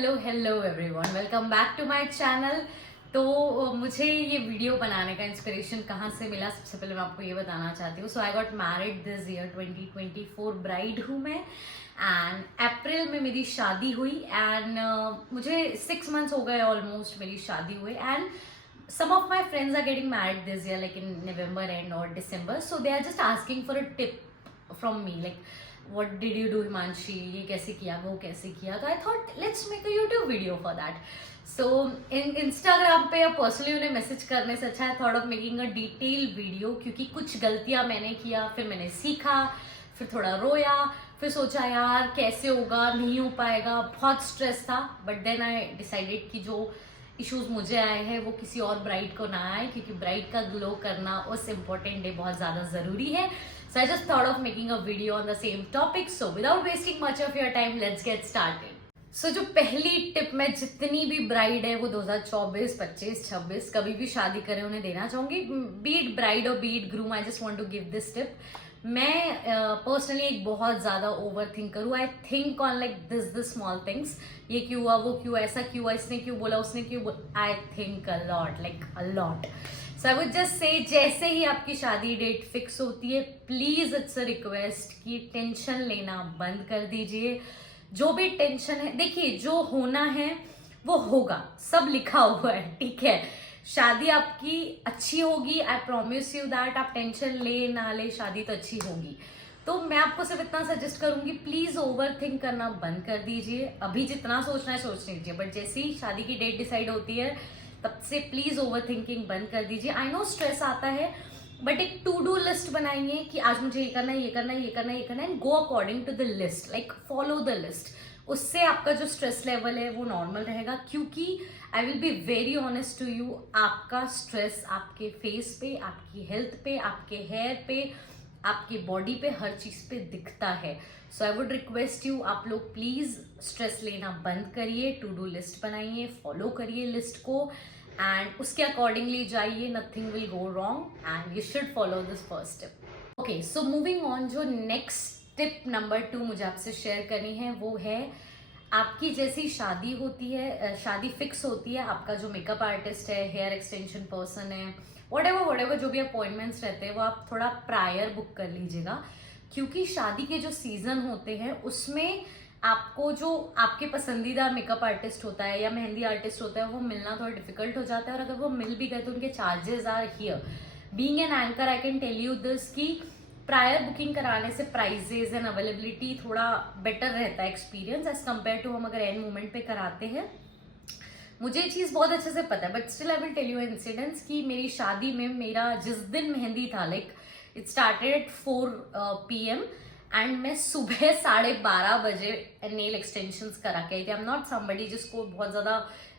Hello hello everyone, welcome back to my channel. तो मुझे ये वीडियो बनाने का इंस्पिरेशन कहाँ से मिला, सबसे पहले मैं आपको ये बताना चाहती हूँ। So I got married this year 2024, bride हूँ मैं। एंड अप्रैल में मेरी शादी हुई एंड मुझे 6 मंथ्स हो गए ऑलमोस्ट मेरी शादी हुई। And some of my friends are getting married this year, like in November end or December, so they are just asking for a tip from me, like what did you do Himanshi, ये कैसे किया, वो कैसे किया। तो I thought let's make a YouTube video for that. So in Instagram पे या personally उन्हें मैसेज करने से अच्छा है thought of making a detailed video, क्योंकि कुछ गलतियां मैंने किया, फिर मैंने सीखा, फिर थोड़ा रोया, फिर सोचा यार कैसे होगा, नहीं हो पाएगा, बहुत स्ट्रेस था। बट देन आई डिसाइडेड कि जो इश्यूज मुझे आए हैं वो किसी और ब्राइड को ना आए, क्योंकि ब्राइड का ग्लो करना उस इम्पोर्टेंट डे बहुत ज्यादा जरूरी है। So I just thought of making a video on the same topic. So without wasting much of your time, let's get started. So जो पहली टिप मैं जितनी भी ब्राइड है वो 2024, 25, 26 कभी भी शादी करे उन्हें देना चाहूंगी, बीट ब्राइड और beat groom, I just want to give this tip. मैं पर्सनली एक बहुत ज्यादा ओवर थिंक करूँ। I think on like this small things, ये क्यों हुआ, वो क्यों ऐसा क्यों हुआ, इसने क्यों बोला, उसने क्यों बोला। I think a lot, like a lot. So I would just say जैसे ही आपकी शादी डेट फिक्स होती है, प्लीज इट्स अ रिक्वेस्ट कि टेंशन लेना बंद कर दीजिए। जो भी टेंशन है, देखिए जो होना है वो होगा, सब लिखा हुआ है, ठीक है। शादी आपकी अच्छी होगी, आई प्रॉमिस यू दैट। आप टेंशन ले ना ले, शादी तो अच्छी होगी। तो मैं आपको सिर्फ इतना सजेस्ट करूंगी, प्लीज ओवर थिंक करना बंद कर दीजिए। अभी जितना सोचना है सोच लीजिए, बट जैसे ही शादी की डेट डिसाइड होती है तब से प्लीज ओवर थिंकिंग बंद कर दीजिए। आई नो स्ट्रेस आता है, बट एक टू डू लिस्ट बनाइए कि आज मुझे ये करना है, ये करना है, ये करना है, ये करना है, and go according to the list, like follow the list. उससे आपका जो स्ट्रेस लेवल है वो नॉर्मल रहेगा। क्योंकि I will be very honest to you, आपका स्ट्रेस आपके फेस पे, आपकी हेल्थ पे, आपके हेयर पे, आपकी बॉडी पे, हर चीज पे दिखता है। So I would request you, आप लोग प्लीज स्ट्रेस लेना बंद करिए, टू डू लिस्ट बनाइए, फॉलो करिए लिस्ट को एंड उसके अकॉर्डिंगली जाइए। Nothing will go wrong and you should follow this first tip. Okay, so moving on, जो नेक्स्ट टिप नंबर 2 मुझे आपसे शेयर करनी है वो है, आपकी जैसी शादी होती है, शादी फिक्स होती है, आपका जो मेकअप आर्टिस्ट है, हेयर एक्सटेंशन पर्सन है, whatever जो भी अपॉइंटमेंट्स रहते हैं वो आप थोड़ा प्रायर बुक कर लीजिएगा। क्योंकि शादी के जो सीजन होते हैं उसमें आपको जो आपके पसंदीदा मेकअप आर्टिस्ट होता है या मेहंदी आर्टिस्ट होता है वो मिलना थोड़ा डिफिकल्ट हो जाता है। और अगर वो मिल भी गए तो उनके charges are here. Being an anchor I can tell you this कि प्रायर बुकिंग कराने से प्राइजेज एंड अवेलेबिलिटी थोड़ा बेटर रहता है एक्सपीरियंस एज कम्पेयर टू हम अगर एंड मोमेंट पे कराते हैं। मुझे ये चीज बहुत अच्छे से पता है, but still I will tell you incidents कि मेरी शादी में मेरा जिस दिन मेहंदी था, like it started at 4 PM and मैं सुबह 12:30 बजे नेल एक्सटेंशंस करा के आई थी। आई एम नॉट समबडी जिसको बहुत ज्यादा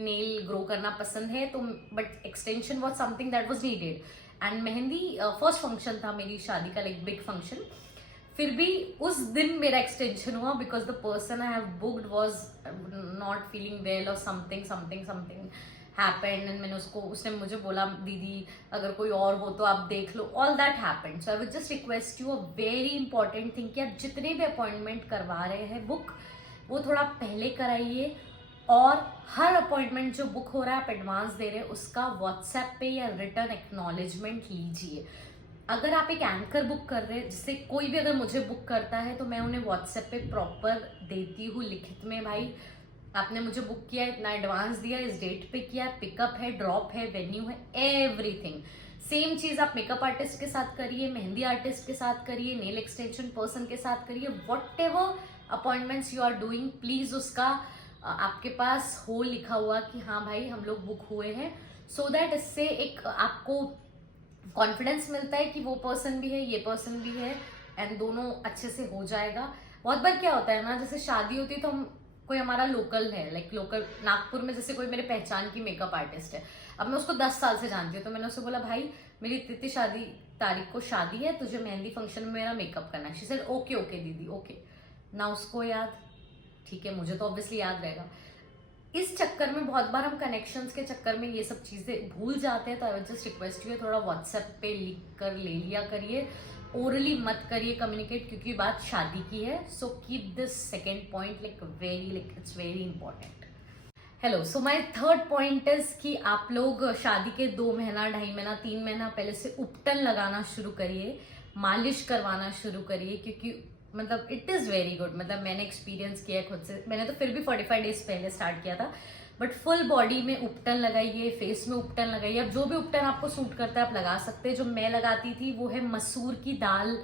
नेल ग्रो करना पसंद है, तो but extension was something that was needed. And mehndi first function था मेरी शादी का, लाइक बिग फंक्शन। फिर भी उस दिन मेरा एक्सटेंशन हुआ because the person I have booked was not feeling well और समथिंग हैपेंड एंड मैंने उसने मुझे बोला दीदी अगर कोई और हो तो आप देख लो, all that happened. So I would just request you, a very important thing कि आप जितने भी अपॉइंटमेंट करवा रहे हैं बुक, वो थोड़ा पहले कराइए। और हर अपॉइंटमेंट जो बुक हो रहा है आप एडवांस दे रहे हैं उसका व्हाट्सएप पे या रिटर्न एक्नॉलेजमेंट लीजिए। अगर आप एक एंकर बुक कर रहे हैं, जिससे कोई भी अगर मुझे बुक करता है तो मैं उन्हें व्हाट्सएप पे प्रॉपर देती हूँ लिखित में, भाई आपने मुझे बुक किया, इतना एडवांस दिया, इस डेट पे किया, पिकअप है, ड्रॉप है, वेन्यू है, एवरीथिंग। सेम चीज आप मेकअप आर्टिस्ट के साथ करिए, मेहंदी आर्टिस्ट के साथ करिए, नेल एक्सटेंशन पर्सन के साथ करिए, whatever appointments you are doing, please उसका आपके पास हो लिखा हुआ कि हाँ भाई हम लोग बुक हुए हैं। सो दैट इससे एक आपको कॉन्फिडेंस मिलता है कि वो पर्सन भी है, ये पर्सन भी है, एंड दोनों अच्छे से हो जाएगा। बहुत बार क्या होता है ना, जैसे शादी होती है तो हम कोई हमारा लोकल है, लाइक लोकल नागपुर में जैसे कोई मेरे पहचान की मेकअप आर्टिस्ट है, अब मैं उसको 10 साल से जानती हूँ, तो मैंने उससे बोला भाई मेरी इतनी शादी तारीख को शादी है, तुझे मेहंदी फंक्शन में मेरा मेकअप करना है। शी सेड ओके ओके दीदी ओके। ना उसको याद, ठीक है, मुझे तो ऑब्वियसली याद रहेगा। इस चक्कर में बहुत बार हम कनेक्शंस के चक्कर में ये सब चीजें भूल जाते हैं। तो आई वुड जस्ट रिक्वेस्ट यू, थोड़ा व्हाट्सएप पे लिख कर ले लिया करिए, ओरली मत करिए कम्युनिकेट, क्योंकि बात शादी की है। So keep this second point like very, like it's very important. Hello, so my third point is कि आप लोग शादी के 2 महीना, 2.5 महीना, 3 महीना पहले से उपटन लगाना शुरू करिए, मालिश करवाना शुरू करिए, क्योंकि मतलब इट इज़ वेरी गुड। मतलब मैंने एक्सपीरियंस किया है खुद से, मैंने तो फिर भी 45 डेज पहले स्टार्ट किया था, बट फुल बॉडी में उपटन लगाइए, फेस में उपटन लगाइए। अब जो भी उपटन आपको सूट करता है आप लगा सकते हैं। जो मैं लगाती थी वो है मसूर की दाल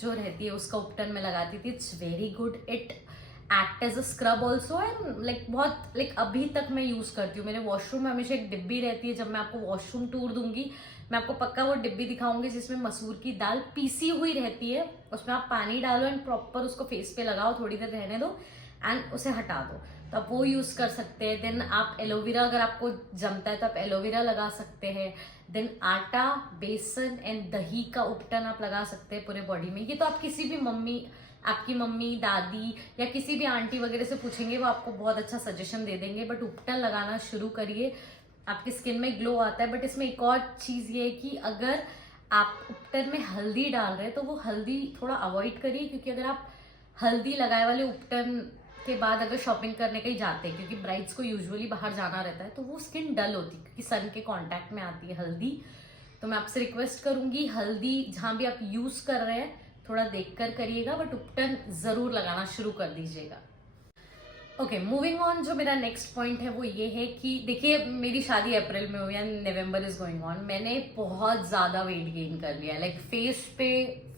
जो रहती है उसका उपटन में लगाती थी। It's very good, it act as a scrub also, and like बहुत लाइक अभी तक मैं यूज करती हूँ। मेरे वॉशरूम में हमेशा एक डिब्बी रहती है, जब मैं आपको वॉशरूम टूर दूंगी मैं आपको पक्का वो डिब्बी दिखाऊंगी जिसमें मसूर की दाल पीसी हुई रहती है। उसमें आप पानी डालो एंड प्रॉपर उसको फेस पे लगाओ, थोड़ी देर रहने दो एंड उसे हटा दो, तो आप वो यूज कर सकते हैं। देन आप एलोवेरा, अगर आपको जमता है तो आप एलोवेरा लगा सकते हैं। देन आटा, बेसन एंड दही का उपटन आप लगा सकते हैं पूरे बॉडी में। ये तो आप किसी भी आपकी मम्मी, दादी या किसी भी आंटी वगैरह से पूछेंगे, वो आपको बहुत अच्छा सजेशन दे देंगे। बट उपटन लगाना शुरू करिए, आपकी स्किन में ग्लो आता है। बट इसमें एक और चीज ये है कि अगर आप उपटन में हल्दी डाल रहे हैं तो वो हल्दी थोड़ा अवॉइड करिए, क्योंकि अगर आप हल्दी लगाए वाले उपटन के बाद अगर शॉपिंग करने कहीं जाते हैं, क्योंकि ब्राइड्स को यूजुअली बाहर जाना रहता है, तो वो स्किन डल होती है क्योंकि सन के कांटेक्ट में आती है हल्दी। तो मैं आपसे रिक्वेस्ट करूंगी, हल्दी जहां भी आप यूज कर रहे हैं थोड़ा देखकर करिएगा, बट उपटन जरूर लगाना शुरू कर दीजिएगा। Okay, moving on. जो मेरा नेक्स्ट पॉइंट है वो ये है कि देखिए, मेरी शादी अप्रैल में हुई है, नवंबर इज गोइंग ऑन। मैंने बहुत ज्यादा वेट गेन कर लिया, लाइक फेस पे,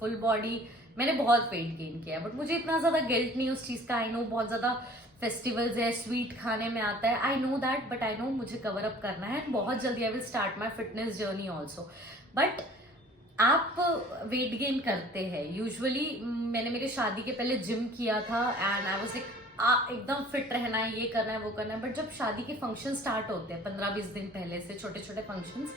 फुल बॉडी, मैंने बहुत वेट गेन किया। बट मुझे इतना ज्यादा गिल्ट नहीं उस चीज का। आई नो बहुत ज्यादा फेस्टिवल्स है, स्वीट खाने में आता है, I know that, but I know मुझे कवर अप करना है एंड बहुत जल्दी I will start my fitness journey also. But आप वेट गेन करते हैं यूजुअली। मैंने मेरी शादी के पहले जिम किया था एंड आई वाज लाइक एकदम फिट रहना है, ये करना है, वो करना है। बट जब शादी के फंक्शन स्टार्ट होते हैं 15-20 दिन पहले से, छोटे छोटे functions,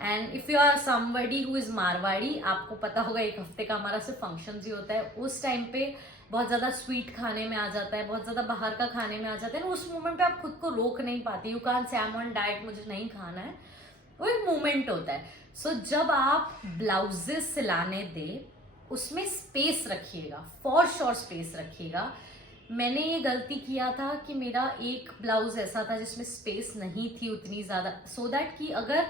and if you are somebody who is Marwari, आपको पता होगा 1 हफ्ते का हमारा सिर्फ फंक्शन ही होता है। उस टाइम पे बहुत ज्यादा स्वीट खाने में आ जाता है, बहुत ज्यादा बाहर का खाने में आ जाता है। उस मोमेंट पे आप खुद को रोक नहीं पाती, you can't say I am on diet, मुझे नहीं खाना है। वो एक मोमेंट होता है। सो जब आप ब्लाउजेस सिलाने दे, उसमें स्पेस रखिएगा, फॉर श्योर स्पेस रखिएगा। मैंने ये गलती किया था कि मेरा एक ब्लाउज ऐसा था जिसमें स्पेस नहीं थी उतनी ज्यादा, सो दैट कि अगर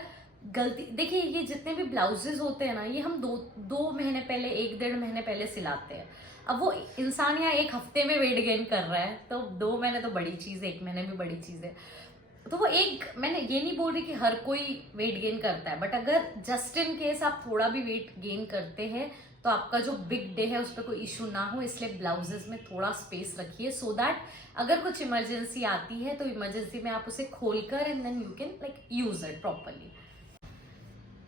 गलती, देखिए ये जितने भी ब्लाउजेस होते हैं ना, ये हम दो महीने पहले, 1-1.5 महीने पहले सिलाते हैं। अब वो इंसान यहाँ 1 हफ्ते में वेट गेन कर रहा है, तो 2 महीने तो बड़ी चीज है, 1 महीने भी बड़ी चीज है। तो वो एक, मैंने ये नहीं बोल रही कि हर कोई वेट गेन करता है, बट अगर जस्ट इन केस आप थोड़ा भी वेट गेन करते हैं तो आपका जो बिग डे है उस पर कोई इशू ना हो, इसलिए ब्लाउजेस में थोड़ा स्पेस रखिए, सो दैट अगर कुछ इमरजेंसी आती है तो इमरजेंसी में आप उसे खोलकर and then you can like use it properly.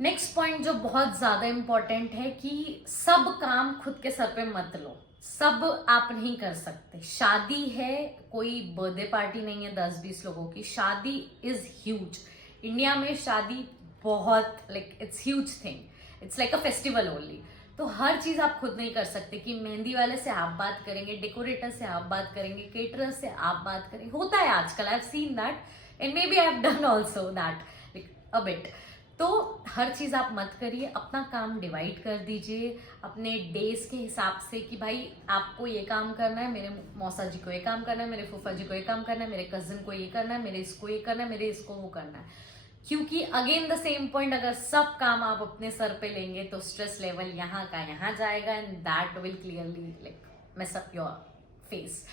Next point जो बहुत ज्यादा इंपॉर्टेंट है कि सब काम खुद के सर पे मत लो, सब आप नहीं कर सकते। शादी है, कोई बर्थडे पार्टी नहीं है 10-20 लोगों की, शादी इज ह्यूज। इंडिया में शादी बहुत like it's huge thing, it's like a festival only. तो हर चीज आप खुद नहीं कर सकते कि मेहंदी वाले से आप बात करेंगे, डेकोरेटर से आप बात करेंगे, केटरर से आप बात करेंगे। होता है आजकल, I have seen that and maybe I have done also that a bit. तो हर चीज आप मत करिए, अपना काम डिवाइड कर दीजिए अपने डेज के हिसाब से कि भाई आपको ये काम करना है, मेरे मौसा जी को ये काम करना है, मेरे फूफा जी को ये काम करना है, मेरे कजिन को ये करना है, मेरे इसको ये करना है, मेरे इसको वो करना है। क्योंकि अगेन द सेम पॉइंट, अगर सब काम आप अपने सर पे लेंगे तो स्ट्रेस लेवल यहाँ का यहाँ जाएगा and that will clearly like mess up your face.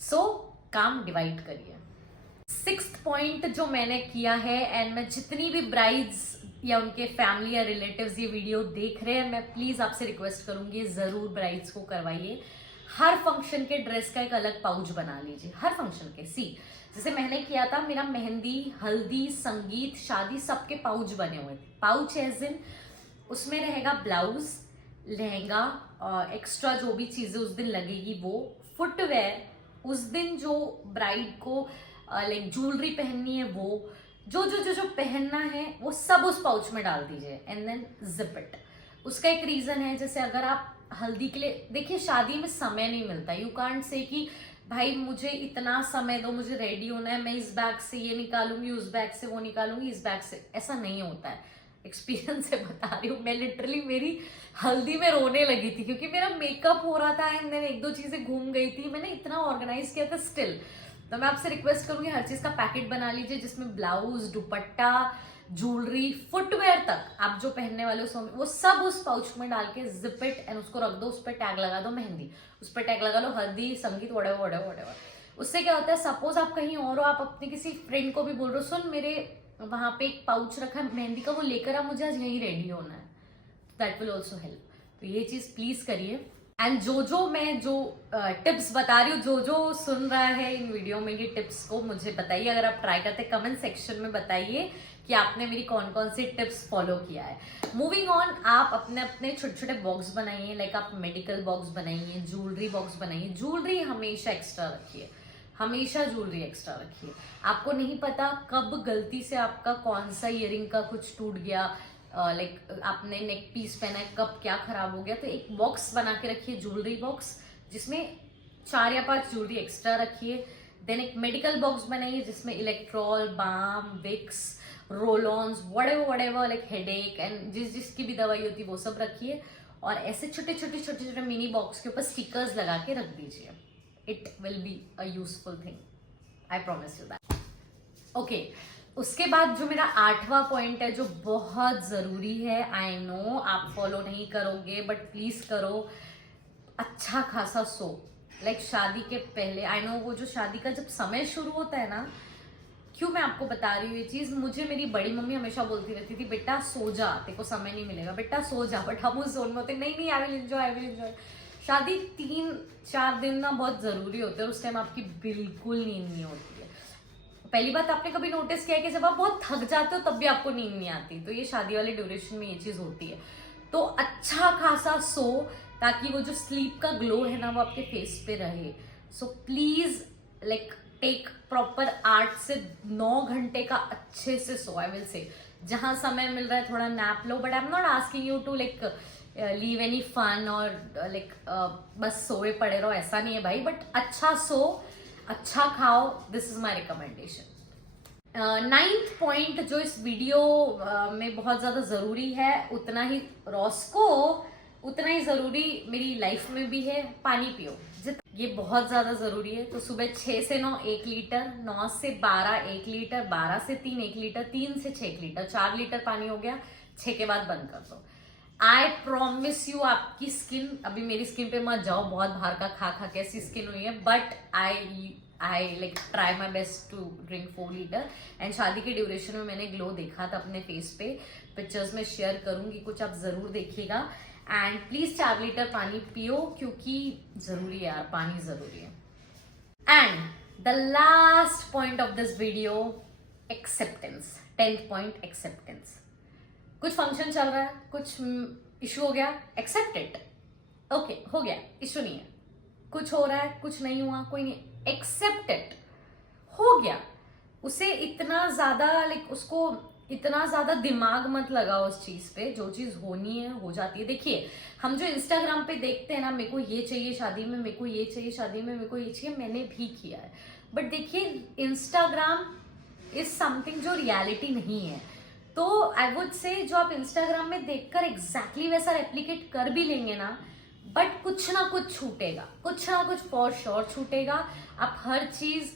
So काम डिवाइड करिए। 6th पॉइंट जो मैंने किया है, एंड मैं जितनी भी ब्राइड्स या उनके फैमिली या रिलेटिव्स ये वीडियो देख रहे हैं, मैं प्लीज आपसे रिक्वेस्ट करूंगी जरूर ब्राइड्स को करवाइए। हर फंक्शन के ड्रेस का एक अलग पाउच बना लीजिए, हर फंक्शन के। जैसे मैंने किया था, मेरा मेहंदी, हल्दी, संगीत, शादी सबके पाउच बने हुए थे। पाउच एज इन उसमें रहेगा ब्लाउज, लहंगा, एक्स्ट्रा जो भी चीजें उस दिन लगेगी वो, फुटवेयर, उस दिन जो ब्राइड को लाइक ज्वेलरी पहननी है वो, जो पहनना है वो सब उस पाउच में डाल दीजिए एंड देन जिप इट। उसका एक रीजन है, जैसे अगर आप हल्दी के लिए, देखिए शादी में समय नहीं मिलता, यू कांट से कि भाई मुझे इतना समय दो, मुझे रेडी होना है, मैं इस बैग से ये निकालूंगी, उस बैग से वो निकालूंगी, इस बैग से, ऐसा नहीं होता है। एक्सपीरियंस से बता रही हूँ, मैं लिटरली मेरी हल्दी में रोने लगी थी क्योंकि मेरा मेकअप हो रहा था एंड देन 1-2 चीजें घूम गई थी। मैंने इतना ऑर्गेनाइज किया था, स्टिल तो मैं आपसे रिक्वेस्ट करूंगी हर चीज का पैकेट बना लीजिए, जिसमें ब्लाउज, दुपट्टा, ज्वेलरी, फुटवेयर तक आप जो पहनने वाले हो वो सब उस पाउच में डाल के जिप इट एंड उसको रख दो। उस पर टैग लगा दो मेहंदी, उस पर टैग लगा लो हल्दी, संगीत, वड़ेवर वड़ेवर वड़ेवर। उससे क्या होता है, सपोज आप कहीं और हो, आप अपने किसी फ्रेंड को भी बोल रहे हो, सुन मेरे वहां पे एक पाउच रखा है मेहंदी का, वो लेकर आ, मुझे आज यहीं रेडी होना है, दैट विल ऑल्सो हेल्प। तो ये चीज प्लीज करिए। एंड जो मैं टिप्स बता रही हूँ, जो सुन रहा है इन वीडियो में ये टिप्स को मुझे बताइए। अगर आप ट्राई करते कमेंट सेक्शन में बताइए कि आपने मेरी कौन कौन सी टिप्स फॉलो किया है। मूविंग ऑन, आप अपने अपने छोटे छोटे बॉक्स बनाइए, लाइक आप मेडिकल बॉक्स बनाइए, ज्वेलरी बॉक्स बनाइए। ज्वेलरी हमेशा एक्स्ट्रा रखिए, हमेशा ज्वेलरी एक्स्ट्रा रखिए। आपको नहीं पता कब गलती से आपका कौन सा ईयरिंग का कुछ टूट गया, लाइक आपने नेक पीस पहना है, कब क्या खराब हो गया। तो एक बॉक्स बना के रखिए, ज्वेलरी बॉक्स, जिसमें 4 या 5 ज्वेलरी एक्स्ट्रा रखिए। देन एक मेडिकल बॉक्स बनाइए जिसमें Electral, balm, Vicks, roll ons, whatever like headache and जिसकी भी दवाई होती है वो सब रखिए। और ऐसे छोटे छोटे मिनी बॉक्स के ऊपर स्टिकर्स लगा के रख दीजिए। It will be a useful thing, I promise you that. Okay, उसके बाद जो मेरा 8वां पॉइंट है जो बहुत जरूरी है, आई नो आप फॉलो नहीं करोगे बट प्लीज करो, अच्छा खासा सो। लाइक शादी के पहले, आई नो वो जो शादी का जब समय शुरू होता है ना, क्यों मैं आपको बता रही हूँ ये चीज, मुझे मेरी बड़ी मम्मी हमेशा बोलती रहती थी, बेटा सो जा, तेरे को समय नहीं मिलेगा, बेटा सो जा। बट हम उस जोन में होते, नहीं आई विल एंजॉय। शादी 3-4 दिन ना बहुत जरूरी होते हैं, उस टाइम आपकी बिल्कुल नींद नहीं होती है। पहली बात आपने कभी नोटिस किया है कि जब आप बहुत थक जाते हो तब भी आपको नींद नहीं आती, तो ये शादी वाले ड्यूरेशन में ये चीज होती है। तो अच्छा खासा सो, ताकि वो जो स्लीप का ग्लो है ना वो आपके फेस पे रहे। So please like take proper 8 से 9 घंटे का अच्छे से सो। आई विल से जहां समय मिल रहा है थोड़ा नैप लो, but I am not asking you to like leave any fun और लाइक बस सोए पड़े रहो, ऐसा नहीं है भाई। बट अच्छा सो, अच्छा खाओ, this is my recommendation. 9th point जो इस वीडियो में बहुत ज्यादा जरूरी है, उतना ही रॉस्को उतना ही जरूरी मेरी लाइफ में भी है, पानी पियो। ये बहुत ज्यादा जरूरी है। तो सुबह 6 से 9 1 लीटर, 9 से 12 1 लीटर, 12 से 3 1 लीटर, 3 से 6 1 लीटर, 4 लीटर पानी हो गया। 6 के बाद बंद कर दो। आई प्रॉमिस यू, आपकी स्किन, अभी मेरी स्किन पे मत जाओ, बहुत बाहर का खा खा कैसी स्किन हुई है, but I like try my best to drink 4 litre. एंड शादी के ड्यूरेशन में मैंने ग्लो देखा था अपने फेस पे, पिक्चर्स में शेयर करूंगी, कुछ आप जरूर देखिएगा। एंड प्लीज 4 लीटर पानी पियो, क्योंकि जरूरी है यार, पानी जरूरी है। And the last point of this video, acceptance. 10th point, acceptance. कुछ फंक्शन चल रहा है, कुछ इशू हो गया, एक्सेप्ट इट। ओके, हो गया, इशू नहीं है। कुछ हो रहा है, कुछ नहीं हुआ, कोई नहीं, एक्सेप्ट इट, हो गया। उसे इतना ज्यादा लाइक उसको इतना ज्यादा दिमाग मत लगाओ उस चीज पे, जो चीज होनी है हो जाती है। देखिए, हम जो इंस्टाग्राम पे देखते हैं ना, मेरे को ये चाहिए शादी में, मेरे को ये चाहिए शादी में, मेरे को ये चाहिए, मैंने भी किया है। बट देखिए, इंस्टाग्राम इज समथिंग जो रियलिटी नहीं है। तो आई वुड से जो आप इंस्टाग्राम में देखकर एग्जैक्टली वैसा रेप्लिकेट कर भी लेंगे ना, बट कुछ ना कुछ छूटेगा, कुछ ना कुछ फॉर श्योर छूटेगा। आप हर चीज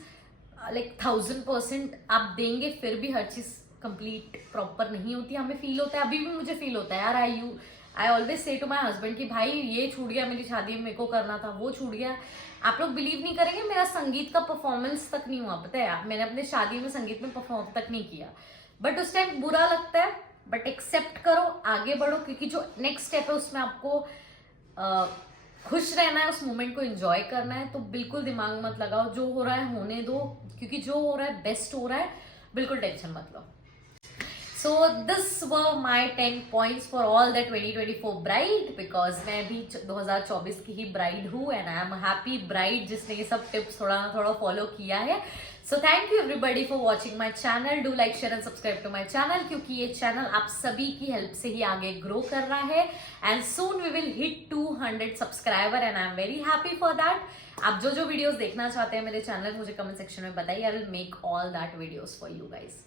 लाइक 1000% आप देंगे, फिर भी हर चीज कंप्लीट प्रॉपर नहीं होती। हमें फील होता है, अभी भी मुझे फील होता है यार, I always say to my husband कि भाई ये छूट गया, मेरी शादी में मेरे को करना था, वो छूट गया। आप लोग बिलीव नहीं करेंगे, मेरा संगीत का परफॉर्मेंस तक नहीं हुआ, पता है, मैंने अपने शादी में संगीत में परफॉर्म तक नहीं किया। बट उस टाइम बुरा लगता है, बट एक्सेप्ट करो, आगे बढ़ो, क्योंकि जो नेक्स्ट स्टेप है उसमें आपको खुश रहना है, उस मोमेंट को एंजॉय करना है। तो बिल्कुल दिमाग मत लगाओ, जो हो रहा है होने दो, क्योंकि जो हो रहा है बेस्ट हो रहा है, बिल्कुल टेंशन मत लो। So this were my 10 points for all the 2024 bride, because मैं भी 2024 की ही bride हूँ and I am a happy bride जिसने ये सब tips थोड़ा ना थोड़ा follow किया है। So thank you everybody for watching my channel. Do like, share and subscribe to my channel, क्योंकि ये channel आप सभी की help से ही आगे grow कर रहा है। And soon we will hit 200 subscriber and I am very happy for that. आप जो videos देखना चाहते हैं मेरे channel, मुझे comment section में बताइए, I will make all that videos for you guys.